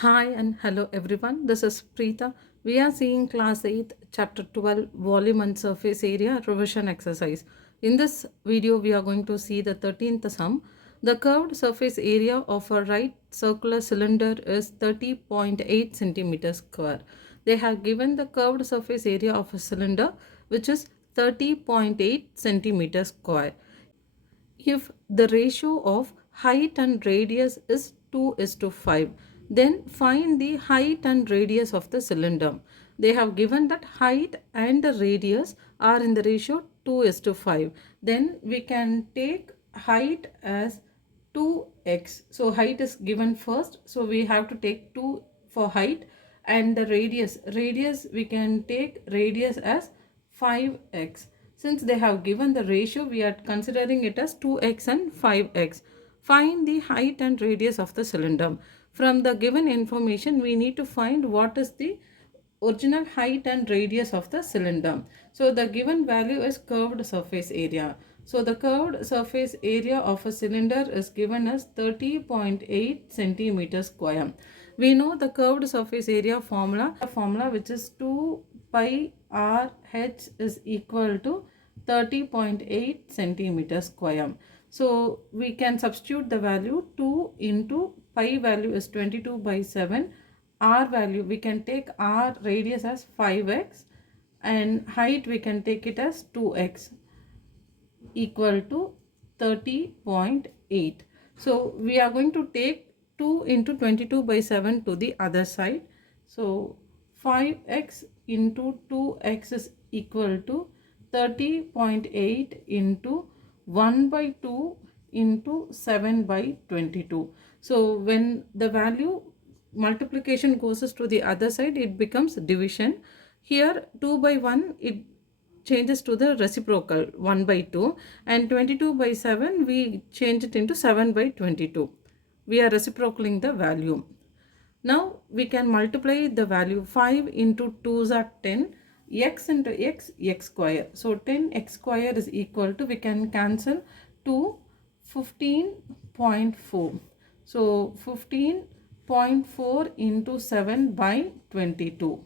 Hi and hello everyone. This is Preeta. We are seeing class 8 chapter 12 volume and surface area revision exercise. In this video we are going to see the 13th sum. The curved surface area of a right circular cylinder is 30.8 centimeters square. They have given the curved surface area of a cylinder which is 30.8 centimeters square. If the ratio of height and radius is 2 is to 5, then find the height and radius of the cylinder. They have given that height and the radius are in the ratio 2 is to 5. Then we can take height as 2x. So height is given first. So we have to take 2 for height, and the radius we can take radius as 5x. Since they have given the ratio, we are considering it as 2x and 5x. Find the height and radius of the cylinder. From the given information, we need to find what is the original height and radius of the cylinder. So the given value is curved surface area. So the curved surface area of a cylinder is given as 30.8 centimeters square. We know the curved surface area formula which is 2 pi r h is equal to 30.8 centimeters square. So we can substitute the value 2 into pi value is 22 by 7. R value we can take r radius as 5x and height we can take it as 2x equal to 30.8. So we are going to take 2 into 22 by 7 to the other side. So 5x into 2x is equal to 30.8 into 1 by 2 into 7 by 22. So when the value multiplication goes to the other side, it becomes division. Here 2 by 1 it changes to the reciprocal 1 by 2, and 22 by 7 we change it into 7 by 22. We are reciprocaling the value. Now we can multiply the value. 5 into 2 are 10, x into x, x square. So 10x square is equal to, we can cancel 2, 15.4. So 15.4 into 7 by 22.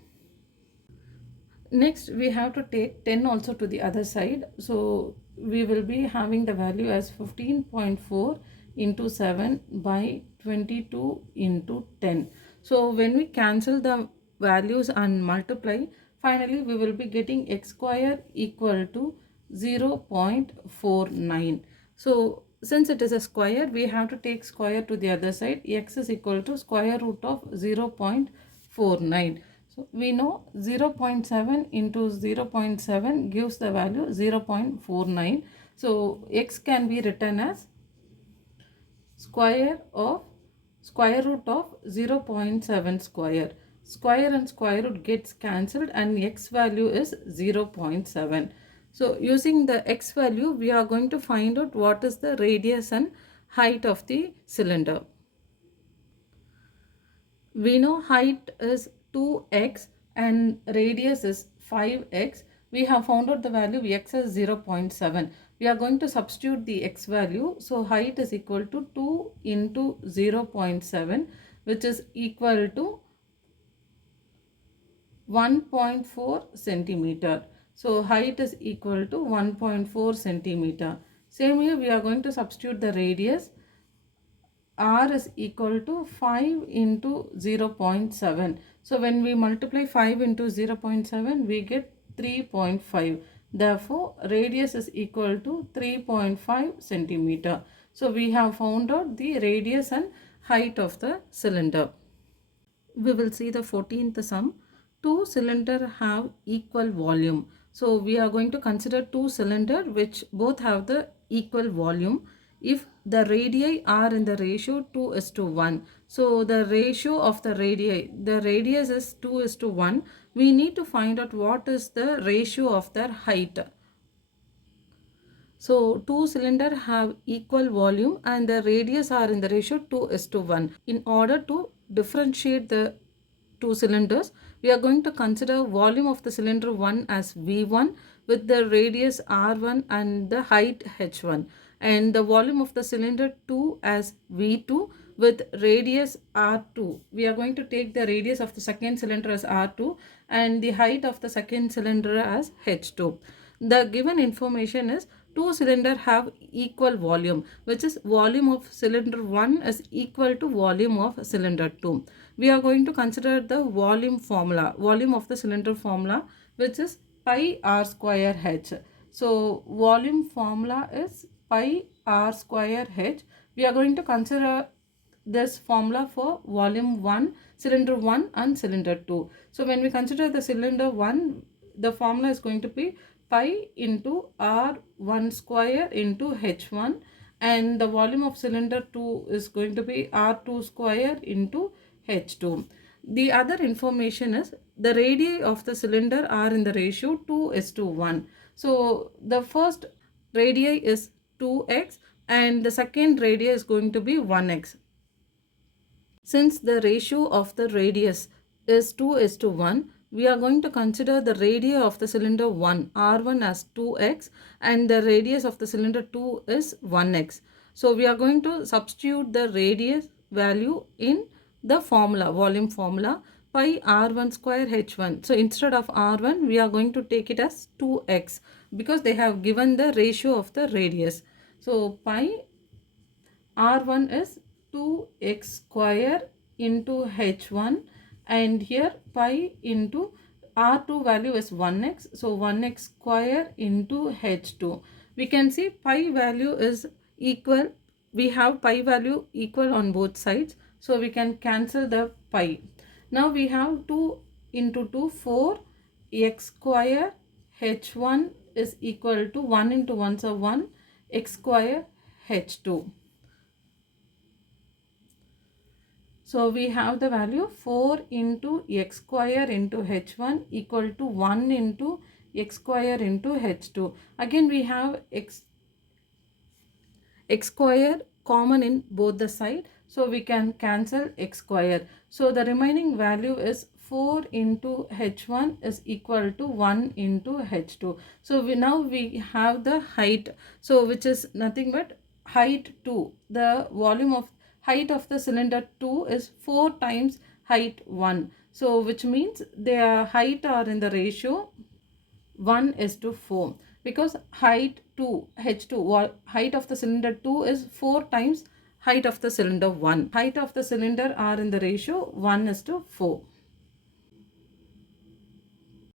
Next we have to take 10 also to the other side. So we will be having the value as 15.4 into 7 by 22 into 10. So when we cancel the values and multiply, finally we will be getting x square equal to 0.49. So since it is a square, we have to take square to the other side. X is equal to square root of 0.49. So we know 0.7 into 0.7 gives the value 0.49. So x can be written as square root of 0.7 square. Square and square root gets cancelled and x value is 0.7. So using the x value, we are going to find out what is the radius and height of the cylinder. We know height is 2x and radius is 5x. We have found out the value x as 0.7. We are going to substitute the x value. So height is equal to 2 into 0.7, which is equal to 1.4 centimeter. So height is equal to 1.4 centimeter. Same here we are going to substitute the radius. R is equal to 5 into 0.7. So when we multiply 5 into 0.7, we get 3.5. Therefore, radius is equal to 3.5 centimeter. So we have found out the radius and height of the cylinder. We will see the 14th sum. Two cylinders have equal volume. So we are going to consider two cylinders which both have the equal volume. If the radii are in the ratio 2 is to 1. So the ratio of the radius is 2 is to 1. We need to find out what is the ratio of their height. So two cylinders have equal volume and the radius are in the ratio 2 is to 1. In order to differentiate the two cylinders, we are going to consider volume of the cylinder 1 as V1 with the radius R1 and the height H1, and the volume of the cylinder 2 as V2 with radius R2. We are going to take the radius of the second cylinder as R2 and the height of the second cylinder as H2. The given information is two cylinders have equal volume, which is volume of cylinder 1 is equal to volume of cylinder 2. We are going to consider the volume formula, volume of the cylinder formula, which is pi r square h. So volume formula is pi r square h. We are going to consider this formula for volume 1, cylinder 1 and cylinder 2. So when we consider the cylinder 1, the formula is going to be pi into r1 square into h1, and the volume of cylinder 2 is going to be r2 square into h2. The other information is the radii of the cylinder are in the ratio 2:1. So the first radii is 2x and the second radii is going to be 1x. Since the ratio of the radius is 2:1, we are going to consider the radii of the cylinder 1, R1 as 2x, and the radius of the cylinder 2 is 1x. So we are going to substitute the radius value in the formula, volume formula, pi R1 square H1. So instead of R1, we are going to take it as 2x because they have given the ratio of the radius. So pi R1 is 2x square into H1, and here pi into R2 value is 1x. So 1x square into H2. We can see pi value is equal. We have pi value equal on both sides. So we can cancel the pi. Now we have 2 into 2, 4 x square H1 is equal to 1 into 1 so 1 x square H2. So we have the value 4 into x square into h1 equal to 1 into x square into h2. Again we have x square common in both the side. So we can cancel x square. So the remaining value is 4 into h1 is equal to 1 into h2. So now we have the height. So which is nothing but height 2. The volume of height of the cylinder 2 is 4 times height 1. So which means their height are in the ratio 1:4 because height 2 h2 height of the cylinder 2 is 4 times height of the cylinder 1. Height of the cylinder are in the ratio 1:4.